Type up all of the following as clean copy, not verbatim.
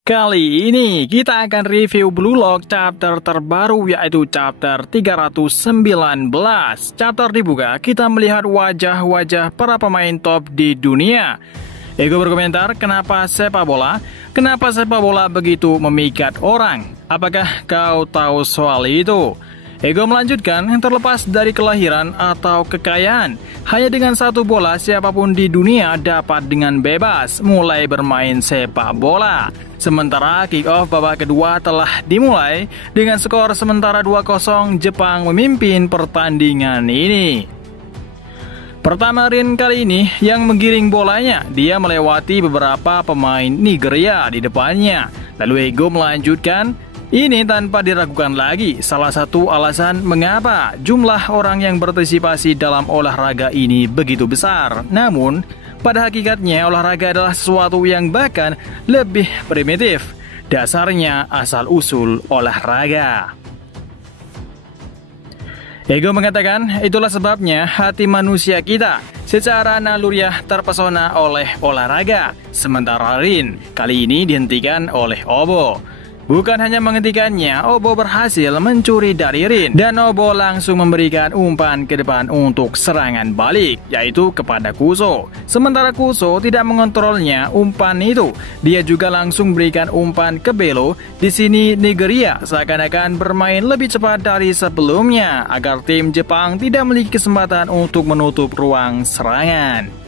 Kali ini kita akan review Blue Lock chapter terbaru, yaitu chapter 319. Chapter dibuka, kita melihat wajah-wajah para pemain top di dunia. Ego berkomentar, kenapa sepak bola begitu memikat orang? Apakah kau tahu soal itu? Ego melanjutkan, terlepas dari kelahiran atau kekayaan, hanya dengan satu bola siapapun di dunia dapat dengan bebas mulai bermain sepak bola. Sementara kick-off babak kedua telah dimulai dengan skor sementara 2-0, Jepang memimpin pertandingan ini. Pertama Rin kali ini yang menggiring bolanya, dia melewati beberapa pemain Nigeria di depannya. Lalu Ego melanjutkan, ini tanpa diragukan lagi, salah satu alasan mengapa jumlah orang yang berpartisipasi dalam olahraga ini begitu besar. Namun, pada hakikatnya olahraga adalah sesuatu yang bahkan lebih primitif. Dasarnya asal-usul olahraga. Ego mengatakan, itulah sebabnya hati manusia kita secara naluriah terpesona oleh olahraga. Sementara Rin kali ini dihentikan oleh Obo. Bukan hanya menghentikannya, Obo berhasil mencuri dari Rin dan Obo langsung memberikan umpan ke depan untuk serangan balik, yaitu kepada Kuso. Sementara Kuso tidak mengontrolnya umpan itu, dia juga langsung berikan umpan ke Belo. Di sini Nigeria seakan-akan bermain lebih cepat dari sebelumnya agar tim Jepang tidak memiliki kesempatan untuk menutup ruang serangan.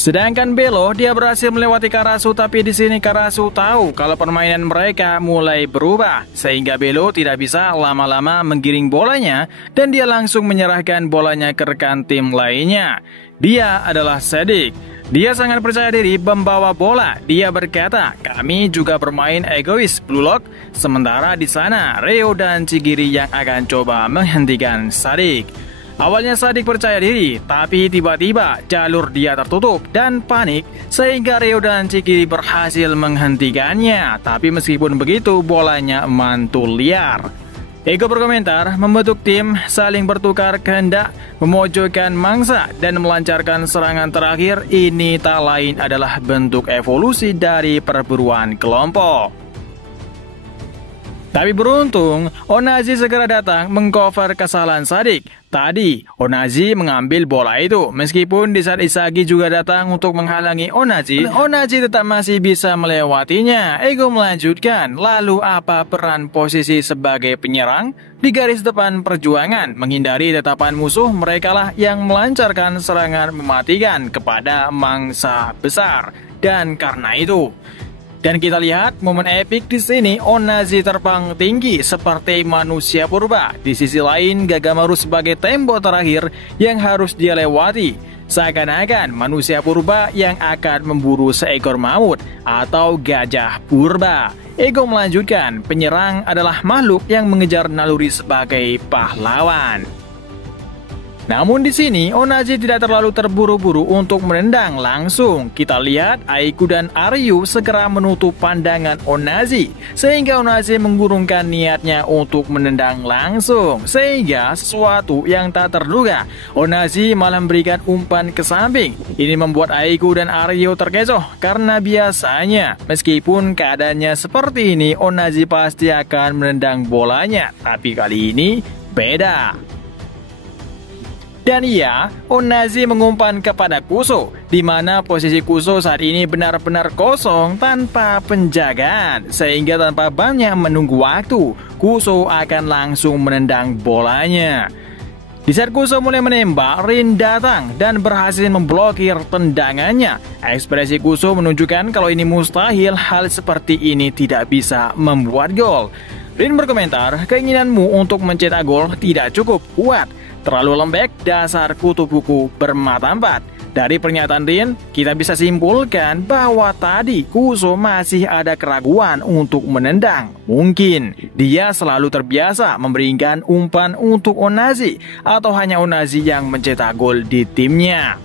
Sedangkan Belo, dia berhasil melewati Karasu, tapi di sini Karasu tahu kalau permainan mereka mulai berubah, sehingga Belo tidak bisa lama-lama menggiring bolanya dan dia langsung menyerahkan bolanya ke rekan tim lainnya. Dia adalah Sadik. Dia sangat percaya diri membawa bola. Dia berkata, kami juga bermain egois Blue Lock, sementara di sana Reo dan Chigiri yang akan coba menghentikan Sadik. Awalnya Sadik percaya diri, tapi tiba-tiba jalur dia tertutup dan panik sehingga Reo dan Chigiri berhasil menghentikannya. Tapi meskipun begitu, bolanya mantul liar. Ego berkomentar, membentuk tim saling bertukar kehendak, memojokkan mangsa dan melancarkan serangan terakhir. Ini tak lain adalah bentuk evolusi dari perburuan kelompok. Tapi beruntung, Onazi segera datang mengcover kesalahan Sadik. Tadi, Onazi mengambil bola itu. Meskipun di saat Isagi juga datang untuk menghalangi Onazi, Onazi tetap masih bisa melewatinya. Ego melanjutkan, lalu apa peran posisi sebagai penyerang? Di garis depan perjuangan, menghindari tatapan musuh, merekalah yang melancarkan serangan mematikan kepada mangsa besar. Dan karena itu, dan kita lihat momen epik di sini, Onazi terbang tinggi seperti manusia purba. Di sisi lain, Gagamaru sebagai tembok terakhir yang harus dia lewati. Seakan-akan manusia purba yang akan memburu seekor maut atau gajah purba. Ego melanjutkan, penyerang adalah makhluk yang mengejar naluri sebagai pahlawan. Namun di sini Onazi tidak terlalu terburu-buru untuk menendang langsung. Kita lihat Aiku dan Aryu segera menutup pandangan Onazi, sehingga Onazi mengurungkan niatnya untuk menendang langsung. Sehingga sesuatu yang tak terduga, Onazi malah memberikan umpan ke samping. Ini membuat Aiku dan Aryu terkecoh karena biasanya meskipun keadaannya seperti ini, Onazi pasti akan menendang bolanya. Tapi kali ini beda. Dan iya, Onazi mengumpan kepada Kuso, di mana posisi Kuso saat ini benar-benar kosong tanpa penjagaan, sehingga tanpa banyak menunggu waktu, Kuso akan langsung menendang bolanya. Di saat Kuso mulai menembak, Rin datang dan berhasil memblokir tendangannya. Ekspresi Kuso menunjukkan kalau ini mustahil, hal seperti ini tidak bisa membuat gol. Rin berkomentar, keinginanmu untuk mencetak gol tidak cukup kuat. Terlalu lembek, dasar kutu buku bermata empat. Dari pernyataan Rin, kita bisa simpulkan bahwa tadi Kuso masih ada keraguan untuk menendang. Mungkin dia selalu terbiasa memberikan umpan untuk Onazi, atau hanya Onazi yang mencetak gol di timnya.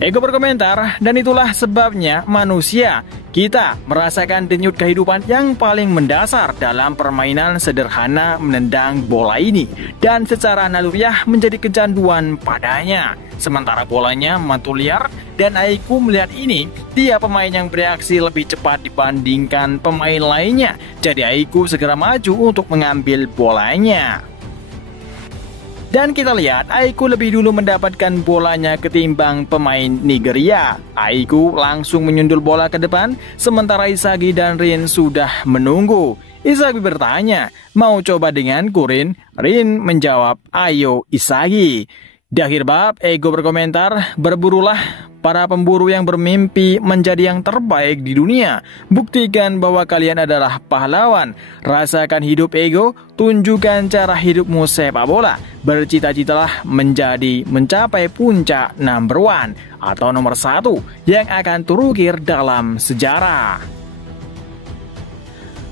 Ego berkomentar, dan itulah sebabnya manusia, kita merasakan denyut kehidupan yang paling mendasar dalam permainan sederhana menendang bola ini, dan secara naluriah menjadi kecanduan padanya. Sementara bolanya mantul liar, dan Aiku melihat ini, dia pemain yang bereaksi lebih cepat dibandingkan pemain lainnya. Jadi Aiku segera maju untuk mengambil bolanya. Dan kita lihat, Aiku lebih dulu mendapatkan bolanya ketimbang pemain Nigeria. Aiku langsung menyundul bola ke depan, sementara Isagi dan Rin sudah menunggu. Isagi bertanya, mau coba denganku Rin? Rin menjawab, ayo Isagi. Di akhir bab, Ego berkomentar, berburulah para pemburu yang bermimpi menjadi yang terbaik di dunia. Buktikan bahwa kalian adalah pahlawan. Rasakan hidup Ego, tunjukkan cara hidupmu sepak bola. Bercita-citalah mencapai puncak number 1 atau nomor 1 yang akan terukir dalam sejarah.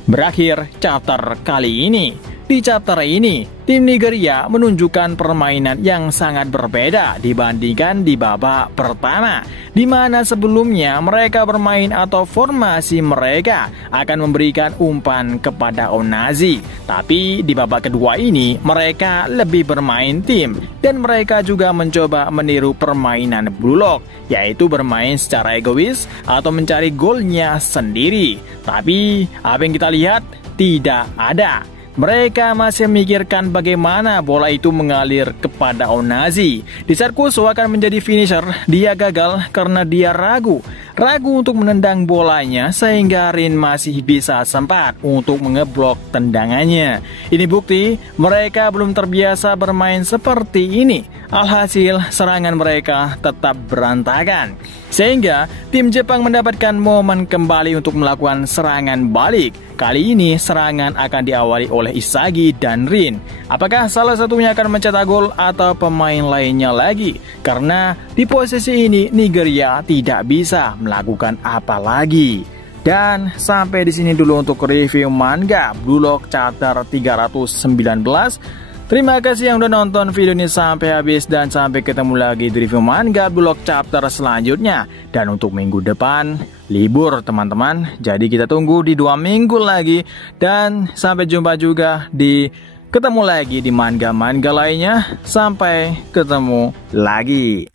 Berakhir chapter kali ini. Di chapter ini, tim Nigeria menunjukkan permainan yang sangat berbeda dibandingkan di babak pertama, di mana sebelumnya mereka bermain atau formasi mereka akan memberikan umpan kepada Onazi. Tapi di babak kedua ini, mereka lebih bermain tim, dan mereka juga mencoba meniru permainan Blue Lock, yaitu bermain secara egois atau mencari golnya sendiri. Tapi apa yang kita lihat tidak ada. Mereka masih memikirkan bagaimana bola itu mengalir kepada Onazi. Di saat Kuso akan menjadi finisher, dia gagal karena dia ragu untuk menendang bolanya, sehingga Rin masih bisa sempat untuk mengeblok tendangannya. Ini bukti mereka belum terbiasa bermain seperti ini. Alhasil serangan mereka tetap berantakan, sehingga tim Jepang mendapatkan momen kembali untuk melakukan serangan balik. Kali ini serangan akan diawali oleh Isagi dan Rin. Apakah salah satunya akan mencetak gol atau pemain lainnya lagi? Karena di posisi ini Nigeria tidak bisa melakukan apa lagi. Dan sampai di sini dulu untuk review manga Blue Lock chapter 319. Terima kasih yang udah nonton video ini sampai habis, dan sampai ketemu lagi di review manga Blue Lock chapter selanjutnya. Dan untuk minggu depan libur teman-teman, jadi kita tunggu di 2 minggu lagi. Dan sampai jumpa juga ketemu lagi di manga-manga lainnya. Sampai ketemu lagi.